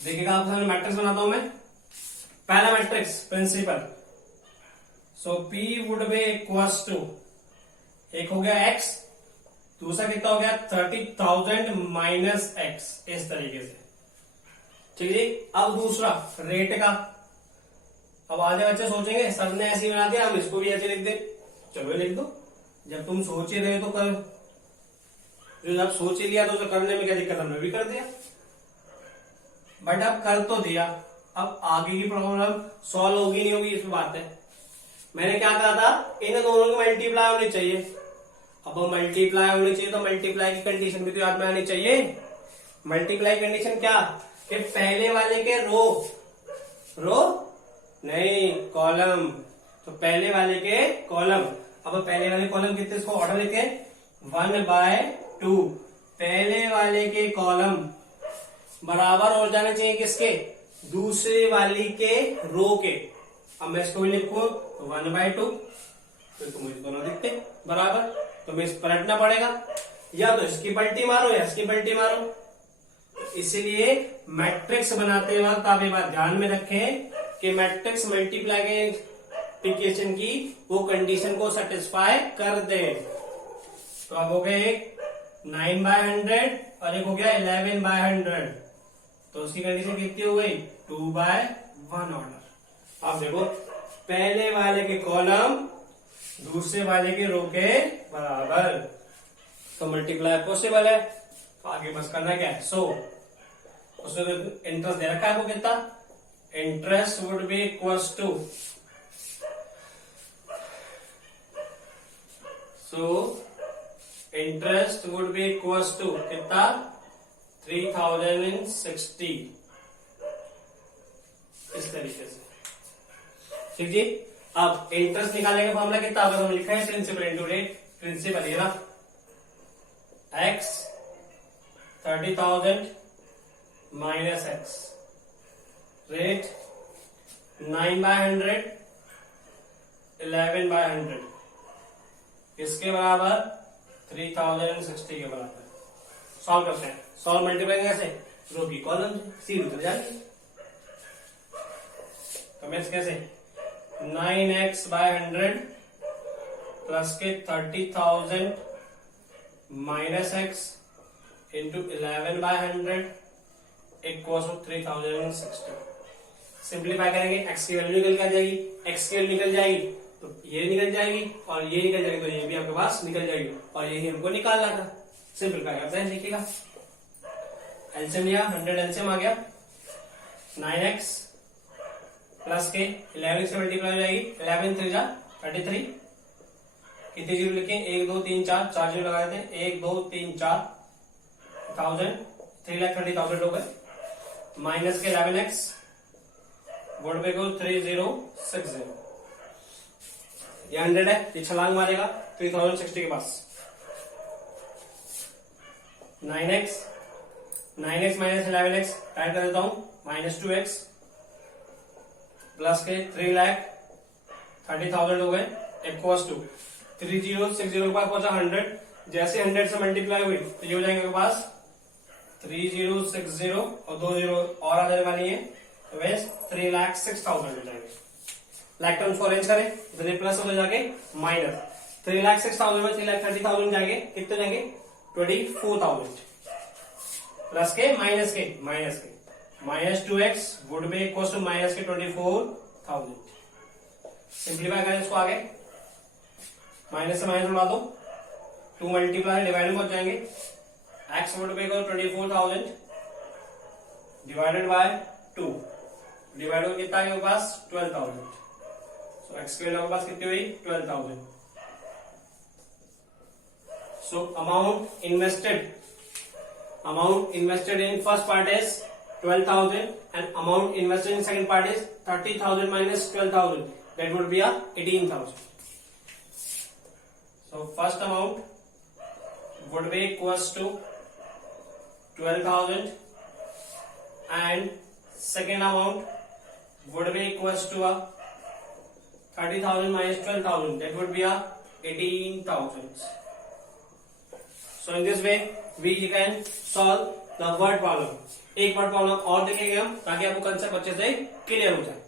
देखिएगा आपके सामने मैट्रिक्स बनाता हूं मैं। पहला matrix principal, so P would be equals to, एक हो गया x, दूसरा कितना हो गया 30,000 माइनस x, इस तरीके से, ठीक है। अब दूसरा रेट का, अब आधे बच्चे सोचेंगे सर ने ऐसे ही बना दिया, हम इसको भी ऐसे लिख दे। चलो लिख दो, जब तुम सोच ही रहे हो तो कर, जो जब सोच ही लिया तो करने में क्या दिक्कत, हमने भी कर दिया, बट अब कर तो दिया। अब आगे की प्रॉब्लम सॉल्व होगी नहीं होगी इसमें बात है। मैंने क्या कहा था, इन दोनों की मल्टीप्लाई होनी चाहिए। अब मल्टीप्लाई होनी चाहिए तो मल्टीप्लाई की कंडीशन भी तो याद में आनी चाहिए। मल्टीप्लाई कंडीशन क्या, कि पहले वाले के रो नहीं कॉलम, तो पहले वाले के कॉलम। अब पहले वाले कॉलम कितने, इसको ऑर्डर लिखे 1/2, पहले वाले के कॉलम बराबर हो जाने चाहिए किसके, दूसरे वाली के रो के। अब मैं इसको भी लिखूं 1/2, तो मुझे दोनों दिखते बराबर, तो मैं इस पलटना पड़ेगा, या तो इसकी पलटी मारो या इसकी पलटी मारो। इसलिए मैट्रिक्स बनाते वक्त आप ये बात ध्यान में रखें कि मैट्रिक्स मल्टीप्लिकेशन की वो कंडीशन को सेटिस्फाई कर दे। तो अब हो गए एक 9/100 और एक हो गया 11/100, तो उसकी कंडीशन कितनी हो गई, 2/1 ऑर्डर। अब देखो पहले वाले के कॉलम दूसरे वाले के रो के बराबर, तो मल्टीप्लाई पॉसिबल है। तो आगे बस करना क्या है, सो उसमें तो इंटरेस्ट दे रखा है आपको कितना, interest would be equals to, so interest would be equals to कितना, 3060, इस तरीके से, ठीक जी। अब इंटरेस्ट निकालने का फॉर्मूला कितना होगा, हम लिखा है प्रिंसिपल इंटू रेट, प्रिंसिपल ये ना x 30,000 माइनस x, रेट 9/100 11/100, किसके बराबर, 3060 के बराबर। सॉल्व करते हैं, सॉल्व मल्टीप्लाई कैसे, रो की कॉलम सीधे उतर जाएंगे, तो मैं कैसे 9x/100 प्लस के 30,000 minus x into 11/100 equal to 3060। Simplify करेंगे, x की वैल्यू निकल के आ जाएगी, x की वैल्यू निकल जाएगी तो ये निकल जाएगी और ये निकल जाएगी, तो ये भी आपके पास निकल जाएगी, और यही हमको निकालना था। सिंप्लीफाई करते हैं, देखिएगा एलसीएम लिया, 100 एलसीएम आ गया, 9x प्लस के 11 से मल्टीप्लाई हो जाएगी, 11 3 जा 33, कितने जीरो लिखे, 1 2 3 4, 4 जीरो लगा देते हैं, 1 2 3 4, 3,30,000 हो गए, माइनस के 11x बोर्ड पे को 3060, ये 100 है, ये छलांग मारेगा 3060 के पास, 9x माइनस 11x ऐड कर देता हूं, -2x प्लस के 3,30,000 हो गए, इक्वल्स टू 3060 के पास पहुंचा 100, जैसे 100 से मल्टीप्लाई हुई तो ये हो जाएंगे के पास 3060 और 2 जीरो और आ जाने वाली है, तो वैसे 3,06,000 हो जाएंगे। लाइक टर्म्स को अरेंज करें, इधर प्लस हो जाके माइनस, 3,06,000 में 3,30,000 जाएंगे, कितने जाएंगे 24,000, प्लस के माइनस के -2x would be equal to minus के 24,000। सिंप्लीफाई करें इसको आगे, माइनस से माइनस उड़ा दो, 2 मल्टीप्लाई डिवाइड में पहुंच जाएंगे, x would be equal 24,000 divided by 2, divide हो कितना है पास 12,000, सो x की वैल्यू पास कितनी हुई 12,000। So amount invested in first part is 12,000 and amount invested in second part is 30,000 minus 12,000, that would be a 18,000. So first amount would be equals to 12,000 and second amount would be equals to a 30,000 minus 12,000, that would be a 18,000. So in this way we can solve the word problem. एक word problem और देखेंगे हम ताकि आपको concept अच्छे से clear हो जाए।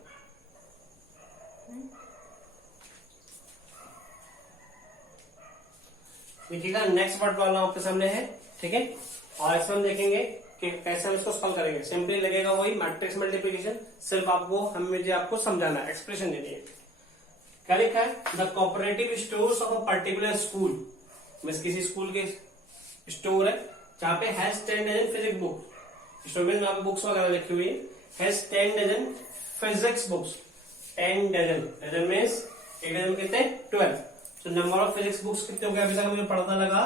देखिएगा नेक्स्ट वर्ड प्रॉब्लम आपके सामने है, ठीक है, और इसमें हम देखेंगे कि कैसे हम इसको सॉल्व करेंगे। सिंपली लगेगा वही मैट्रिक्स मल्टीप्लिकेशन, सिर्फ आपको समझाना है, एक्सप्रेशन देनी है। क्या लिखा है? The cooperative stores of a particular school, means किसी स्कूल के स्टोर है जहां पे has 10 dozen physics book, store में वहां पे बुक्स वगैरह लिखी हुई है, has 10 dozen physics books, 10 dozen, dozen means एक डजन कितने 12। तो नंबर ऑफ फिजिक्स बुक्स कितने हो गए? अभी तक हमें पता लगा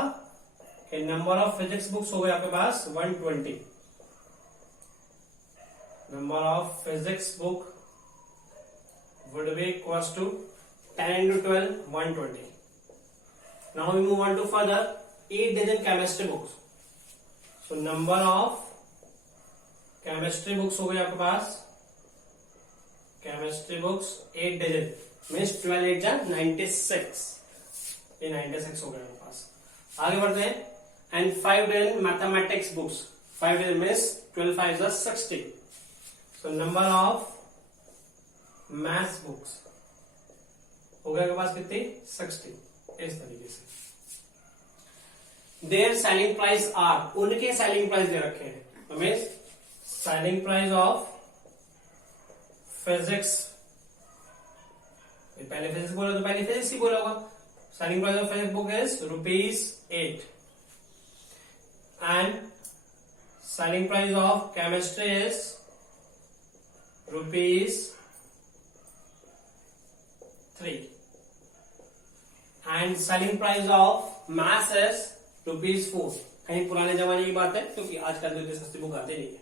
कि नंबर ऑफ फिजिक्स बुक्स हो गए आपके पास 120। Number of physics book would be equals to 10 into 12, 120. Now we move on to further 8 dozen chemistry books. So number of chemistry books हो गए आपके पास, chemistry books 8 dozen means 12 8 जा 96, ये 96 हो गए आपके पास। आगे बढ़ते हैं। And 5 dozen mathematics books, 5 dozen means 12 5 जा 60. So number of maths books हो गया आपके पास कितनी 60। इस तरीके से देयर सेलिंग प्राइस आर, उनके सेलिंग प्राइस दे रखे हैं, तो means selling price of physics, पहले फिजिक्स बोला तो पहले फिजिक्स ही बोला होगा। Selling price of physics book is ₹8 and selling price of chemistry is ₹3 and selling price of maths is ₹4। कहीं पुराने जमाने की बात है क्योंकि आजकल तो इतनी सस्ती बुक आते नहीं है।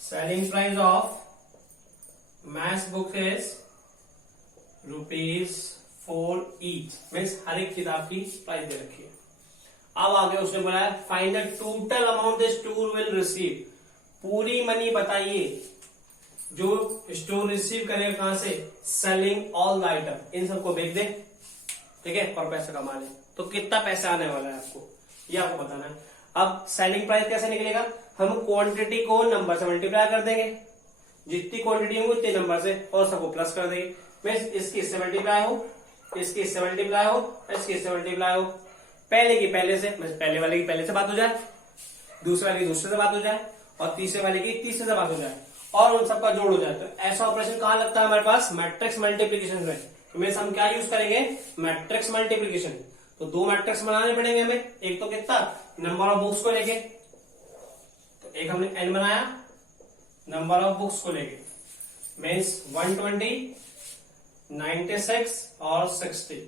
Selling price of maths book is ₹4 each, means हर एक किताब की प्राइस दे रखी है। अब आगे उसने बोला है find the total amount the store will receive, पूरी मनी बताइए जो स्टोर रिसीव करेगा कहां से, सेलिंग ऑल द आइटम, इन सबको बेच दे, ठीक है, और पैसा कमा ले, तो कितना पैसा आने वाला है आपको ये आपको बताना है। अब सेलिंग प्राइस कैसे निकलेगा? हम क्वांटिटी को नंबर से मल्टीप्लाई कर देंगे, जितनी क्वांटिटी होगी उतने नंबर से, और सबको प्लस कर देंगे। मीन्स इसकी इससे मल्टीप्लाई हो, इसकी इससे मल्टीप्लाई हो, इसकी इससे मल्टीप्लाई हो, पहले की पहले से, पहले वाले की पहले से बात हो जाए, दूसरे वाले की दूसरे से बात हो जाए, और तीसरे वाले की तीसरे से बात हो जाए, और उन सबका जोड़ हो जाए। तो ऐसा ऑपरेशन कहां लगता है हमारे पास? मैट्रिक्स मल्टीप्लिकेशन में। तो मीन्स हम क्या यूज करेंगे? Matrix multiplication. तो दो मैट्रिक्स बनाने पड़ेंगे हमें, एक तो कितना नंबर ऑफ बुक्स को लेके, तो एक हमने n बनाया नंबर ऑफ बुक्स को लेके, मीन्स 120, 96 और 60।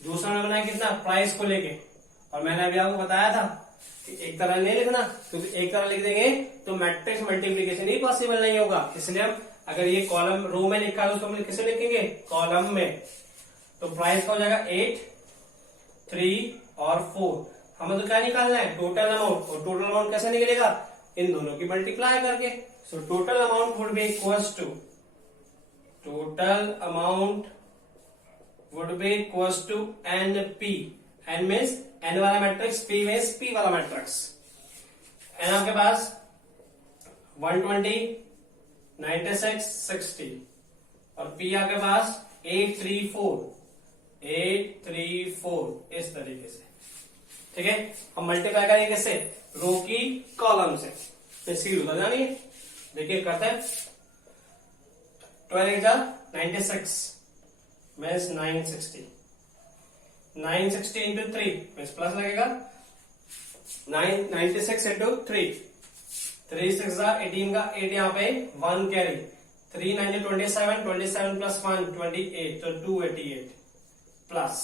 दूसरा हमने बनाया कितना प्राइस को लेके, और मैंने अभी आपको बताया था कि एक तरह नहीं लिखना, क्योंकि एक तरह लिख देंगे तो मैट्रिक्स मल्टीप्लिकेशन ही पॉसिबल नहीं होगा। इसलिए हम अगर ये कॉलम रो में लिखा है तो हम किसे लिखेंगे? कॉलम में। तो प्राइस का हो जाएगा 8, 3 और 4। हमें तो क्या निकालना है? Total amount. और टोटल अमाउंट कैसे निकलेगा? इन दोनों की मल्टीप्लाई करके। So total amount would be equals to, total amount would be equals to NP, N means N वाला मैट्रिक्स, पी मीन्स पी वाला मैट्रिक्स। एन आपके पास 120, 96, 60 और पी आपके पास 834, 834 इस तरीके से, ठीक है। हम मल्टीप्लाई करेंगे कैसे? रो की कॉलम से, इसकी होता जानिए। देखिए करते हैं 12 8 96 मीन्स 960, 960 इंटू 3 मीन्स प्लस लगेगा, 96 इंटू 3, 3 6 18 का 8 यहाँ पे 1 कैरी, 3 9 27, 27 प्लस 1 28, तो 288 प्लस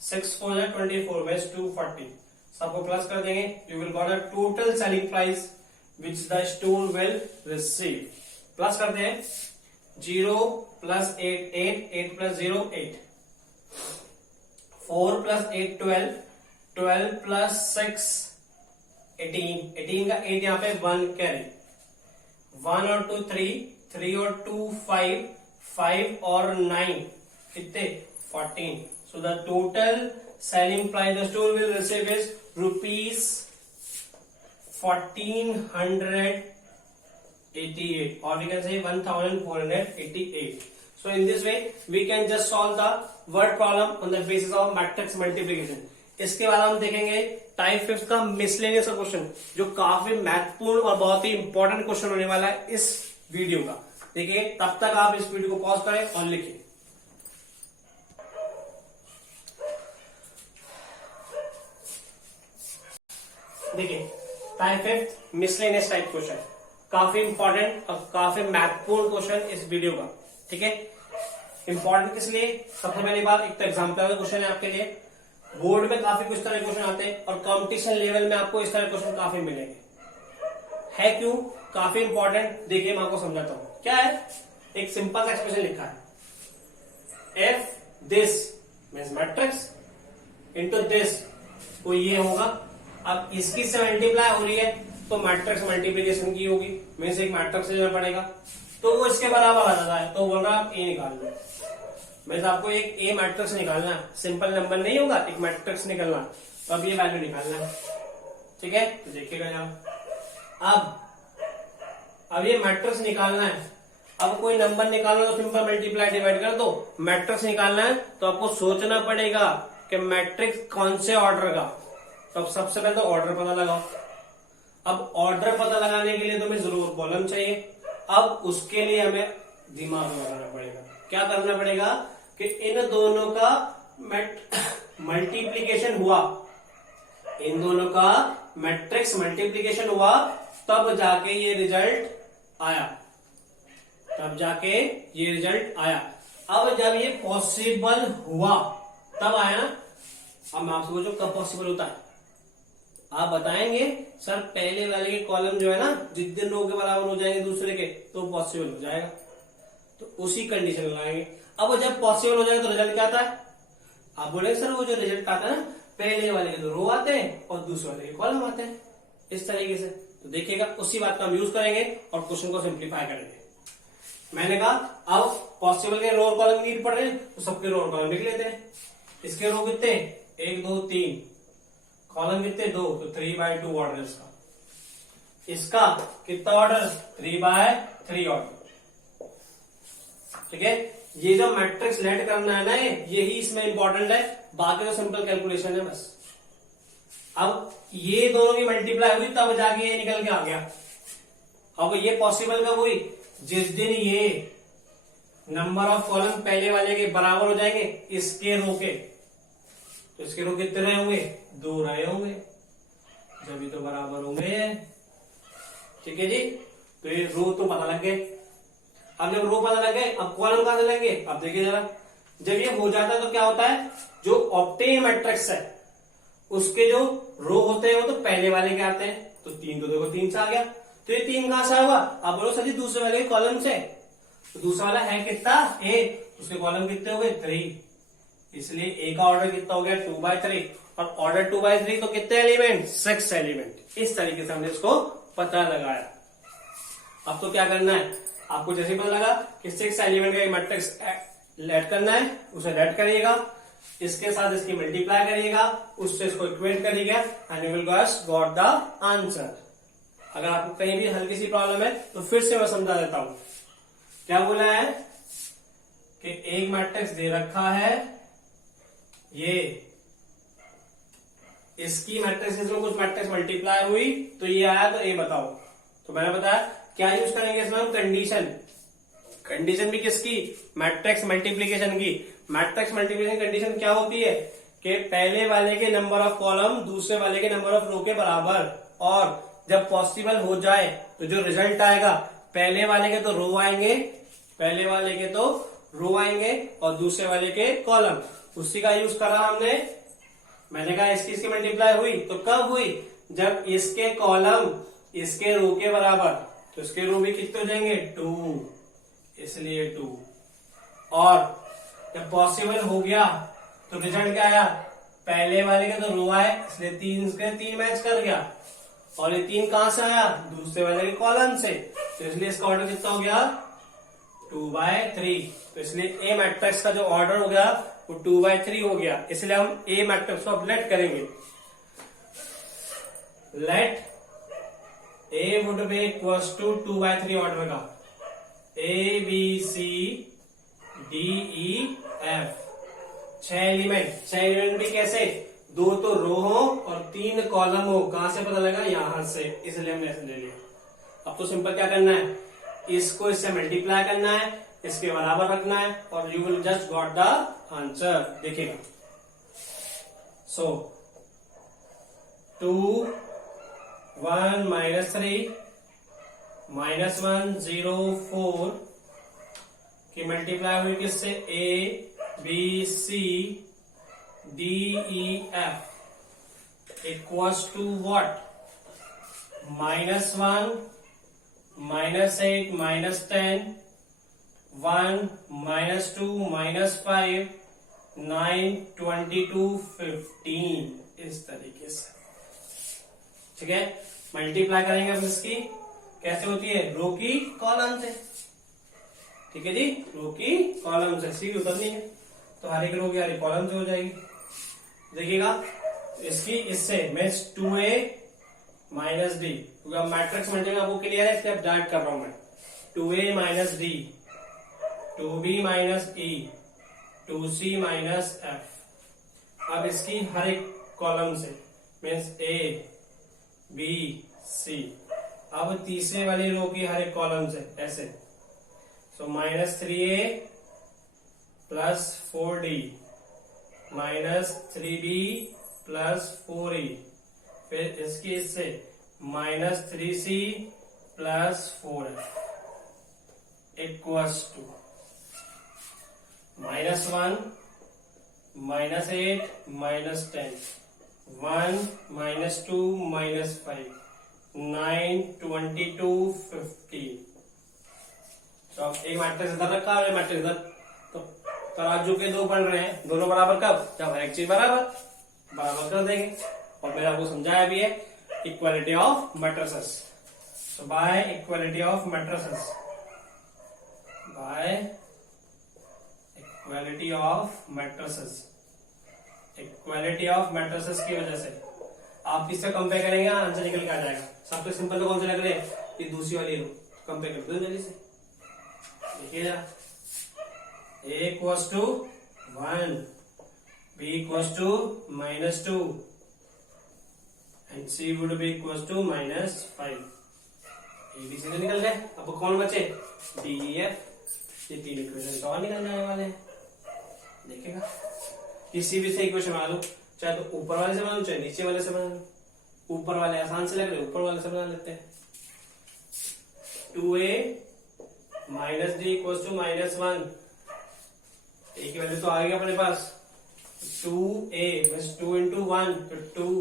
6 4 24 मीन्स 240। सबको प्लस कर देंगे, you will got a total selling price which the store will receive. Plus करते हैं 0 प्लस 8 8, 8 प्लस 0 8, 4 प्लस 8 12, 12 प्लस 6 18, 18 का 8 यहाँ पे 1 कैरी, 1 और 2 3, 3 और 2 5, 5 और 9 कितने 14. So the total selling price the store will receive is rupees 1488, or we can say 1488. So in this way we can just solve the word problem on the basis of matrix multiplication. इसके बाद हम देखेंगे type 5 का miscellaneous question, जो काफी महत्वपूर्ण और बहुत ही इंपॉर्टेंट क्वेश्चन होने वाला है इस वीडियो का. देखिए, तब तक आप इस वीडियो को पॉज करें और लिखिए. देखिए, टाइप 5 मिसलेनियस टाइप क्वेश्चन, काफी इंपॉर्टेंट और काफी महत्वपूर्ण क्वेश्चन इस वीडियो का. ठीक है, इंपॉर्टेंट किस लिए? सबसे पहली बात, एक तो एग्जाम्पल क्वेश्चन है आपके लिए. बोर्ड में काफी कुछ तरह के क्वेश्चन आते हैं और कंपटीशन लेवल में आपको इस तरह के क्वेश्चन काफी मिलेंगे. है क्यों काफी इंपॉर्टेंट? देखिए, मैं आपको समझाता हूं. क्या है? एक सिंपल सा एक्सप्रेशन लिखा है, if this means matrix into this, तो ये होगा. अब इसकी से मल्टीप्लाई हो रही है तो मैट्रिक्स मल्टीप्लीकेशन की होगी, मीन्स एक मैट्रिक्स लेना पड़ेगा, तो वो इसके बराबर आ जाता है. तो बोल रहा है आप ए निकाल लो. मीन्स आपको एक ए मैट्रिक्स निकालना है, सिंपल नंबर नहीं होगा, एक मैट्रिक्स निकालना. तो अब ये वैल्यू निकालना है. ठीक है, तो देखिएगा यहाँ. अब ये मैट्रिक्स निकालना है. अब कोई नंबर निकालना तो सिंपल मल्टीप्लाई डिवाइड कर दो. मैट्रिक्स निकालना है तो आपको सोचना पड़ेगा कि मैट्रिक्स कौन से ऑर्डर का. तो सबसे पहले तो ऑर्डर पता लगाओ. अब ऑर्डर पता लगाने के लिए तुम्हें जरूर कॉलम चाहिए. अब उसके लिए हमें दिमाग लगाना पड़ेगा. क्या करना पड़ेगा कि इन दोनों का मल्टीप्लीकेशन हुआ, इन दोनों का मैट्रिक्स मल्टीप्लीकेशन हुआ, तब जाके ये रिजल्ट आया, तब जाके ये रिजल्ट आया. अब जब ये पॉसिबल हुआ तब आया ना. अब मैं आपसे पूछूं कब पॉसिबल होता है? आप बताएंगे सर पहले वाले के कॉलम जो है ना जितने रो के बराबर हो जाएंगे दूसरे के तो पॉसिबल हो जाएगा. तो उसी कंडीशन लगाएंगे. अब जब पॉसिबल हो जाएगा तो रिजल्ट क्या आता है? आप बोलेंगे सर वो जो रिजल्ट आता है ना, पहले वाले के तो रो आते हैं और दूसरे वाले के कॉलम आते हैं, इस तरीके से. तो देखिएगा, उसी बात का हम यूज करेंगे और क्वेश्चन को सिंप्लीफाई करेंगे. मैंने कहा अब पॉसिबल के रो और कॉलम नीड पड़ रहे हैं तो सबके रो और कॉलम लिख लेते हैं. इसके रो कितने? 1 2 3, कॉलम कितने? 2, तो 3/2 ऑर्डर इसका. इसका कितना ऑर्डर? 3/3 ऑर्डर. ठीक है, ये जो मैट्रिक्स लेट करना है ना, यही इसमें इंपॉर्टेंट है. बाकी तो सिंपल कैलकुलेशन है बस. अब ये दोनों की मल्टीप्लाई हुई तब जाके ये निकल के आ गया. अब ये पॉसिबल कब हुई? जिस दिन ये नंबर ऑफ कॉलम पहले वाले के बराबर हो जाएंगे इसके रो के. तो इसके रो कितने रहे होंगे? 2 रहे होंगे, जब ये तो बराबर होंगे. ठीक है जी, तो ये रो तो पता लग गए. अब जब रो पता लग गए, अब कॉलम कहां से लेंगे? अब देखिए जरा, जब ये हो जाता है तो क्या होता है, जो ऑब्टेन मैट्रिक्स है उसके जो रो होते हैं वो तो पहले वाले के आते हैं. तो 3 तो देखो 3 से आ गया. तो ये 3 कहां से होगा? आप बोलो सर जी दूसरे वाले के कॉलम से. तो दूसरा वाला है कितना? ए, उसके कॉलम कितने हो गए? 3. इसलिए ए का ऑर्डर कितना हो गया? 2/3. और ऑर्डर 2/3 तो कितने एलिमेंट? 6 एलिमेंट. इस तरीके से हमने इसको पता लगाया. अब तो क्या करना है, आपको जैसे पता लगा कि 6 एलिमेंट का मैट्रिक्स लेट करना है, उसे लेट करिएगा, इसके साथ इसकी मल्टीप्लाई करिएगा, उससे इसको इक्वेट करिएगा and you will got the answer. अगर आपको कहीं भी हल्की सी प्रॉब्लम है तो फिर से मैं समझा देता हूं. क्या बोला है कि एक मैट्रिक्स दे रखा है, ये इसकी मैट्रिक्स इसमें कुछ मैट्रिक्स मल्टीप्लाई हुई तो ये आया, तो ये बताओ. तो मैंने बताया क्या यूज करेंगे इसमें हम? कंडीशन. कंडीशन भी किसकी? मैट्रिक्स मल्टीप्लीकेशन की. मैट्रिक्स मल्टीप्लीकेशन कंडीशन क्या होती है कि पहले वाले के नंबर ऑफ कॉलम दूसरे वाले के नंबर ऑफ रो के बराबर, और जब पॉसिबल हो जाए तो जो रिजल्ट आएगा पहले वाले के तो रो आएंगे, पहले वाले के तो रो आएंगे और दूसरे वाले के कॉलम. उसी का यूज करा हमने. मैंने कहा इसकी मल्टीप्लाई हुई तो कब हुई? जब इसके कॉलम इसके रो के बराबर, तो इसके रो भी कितने हो जाएंगे? 2, इसलिए 2. और जब पॉसिबल हो गया तो रिजल्ट क्या आया? पहले वाले का तो रो है, इसलिए 3 के 3 मैच कर गया, और ये 3 कहां से आया, दूसरे वाले के कॉलम से, तो इसलिए इसका ऑर्डर कितना हो गया 2/3। तो इसलिए ए मैट्रिक्स का जो ऑर्डर हो गया वो 2/3 हो गया, इसलिए हम ए मैट्रिक्स को अब लेट करेंगे। Let A would be equals to 2/3 order का, A B C D E F, 6 element भी कैसे, 2 तो रो हो और 3 कॉलम हो, कहां से पता लगा, यहां से, इसलिए हमने ऐसे ले लिया। अब तो सिंपल क्या करना है, इसको इससे मल्टीप्लाई करना है, इसके बराबर रखना है, और you will just got the answer. देखिएगा, सो 2 1 -3 -1 0 4 की मल्टीप्लाई हुई किससे, A B C D E F equals to what, -1 -8 -10 1 -2 -5 9 22 15, इस तरीके से। ठीक है, मल्टीप्लाई करेंगे अब इसकी, कैसे होती है, रो की कॉलम से। ठीक है जी, रो की कॉलम से, सीधी उतरनी है, तो हर एक रो की हर एक कॉलम से हो जाएगी। देखिएगा, इसकी इससे मीन्स 2a - d, क्योंकि मैट्रिक्स मल्टीप्लाई आपको क्लियर है, इसलिए अब डाइट कर रहा हूं मैं, 2a - d 2b - e 2c - f। अब इसकी हर एक कॉलम से मीन्स a b c, अब तीसरे वाली रो की हर एक कॉलम से ऐसे, सो -3a + 4d -3b + 4e, फिर इसकी इससे -3c + 4f इक्वल्स टू -1 -8 -10 1 -2 -5 9 22 15। तो अब एक मैट्रिक्स इधर रखा है, मैट्रिक्स इधर, तो तराजू के 2 बन रहे हैं, दोनों बराबर कब, जब हर एक चीज बराबर कर देंगे। और मैंने आपको समझाया भी है equality of matrices. So by equality of matrices, equality of matrices की वजह से आप किससे कंपेयर करेंगे, आंसर निकल के आ जाएगा। सबसे सिंपल तो कौन से लग रहे हैं, ये दूसरी वाली रो कंपेयर कर दो जल्दी से। देखिए a equals to 1, b equals to -2 and c would be equals to -5। ABC तो निकल गए, अब कौन बचे, D E F। ये 3 इक्वेशन तो और निकल जाने वाले हैं। देखेगा, किसी भी से इक्वेशन बना लो, चाहे तो ऊपर वाले से बना लो चाहे नीचे वाले से बना लो। ऊपर वाले आसान से लग रहे, ऊपर वाले से बना लेते हैं। 2a - d equals to -1, a की वैल्यू तो आ गई अपने पास, 2a मीन्स 2 into 1, तो 2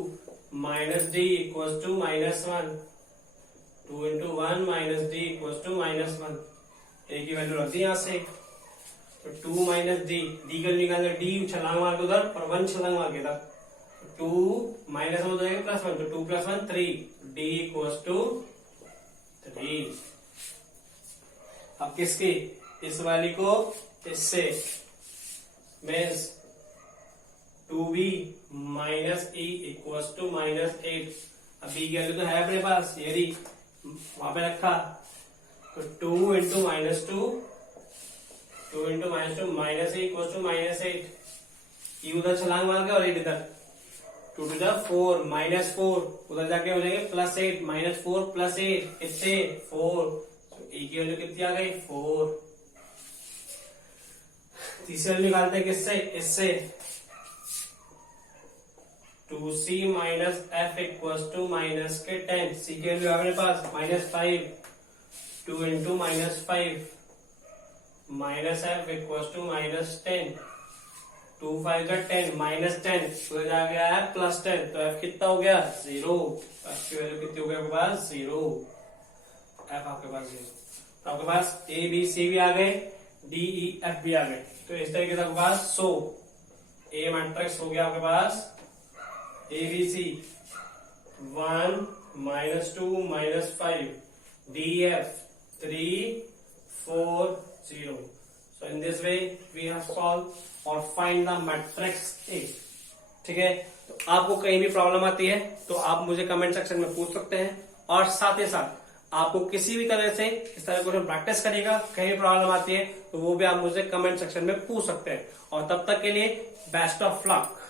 - d equals to -1, 2 into 1 - d equals to -1। a की वैल्यू रख दी यहां से, तो 2 - d, d का निकालना, d छलांग मार के उधर और 1 छलांग मार के इधर, 2 -1 हो जाएगा +1, तो 2 + 1 3, d equals to 3। अब किसकी, इस वाली को इससे means 2b - e equals to -8। अब b की वैल्यू तो है अपने पास, ये रही वहां पे रखा, तो 2 into -2 -a equals to -8। e उधर छलांग मार के और 8 इधर, 2 to the 4 -4 उधर जाके हो जाएंगे +8, -4 + 8 कितने 4, तो e की वैल्यू कितनी आ गई 4। तीसरी वैल्यू निकालते हैं किससे, इससे 2c - f equals to -10। c की वैल्यू अपने पास -5, 2 into -5 -f equals to -10, 2 5 का 10 -10 तो जा गया है +10, तो f कितना हो गया 0। f की वैल्यू कितनी हो गई आपके पास 0, f आपके पास 0। तो आपके पास a b c भी आ गए, d e f भी आ गए। तो इस तरीके से आपके पास a मैट्रिक्स हो गया आपके पास ABC 1 -2 -5 DF 3 4 0. So in this way we have solved or find the matrix A. ठीक है, तो आपको कहीं भी प्रॉब्लम आती है तो आप मुझे कमेंट सेक्शन में पूछ सकते हैं, और साथ ही साथ आपको किसी भी तरह से इस तरह क्वेश्चन प्रैक्टिस करेगा, कहीं भी प्रॉब्लम आती है तो वो भी आप मुझे कमेंट सेक्शन में पूछ सकते हैं। और तब तक के लिए बेस्ट ऑफ लक।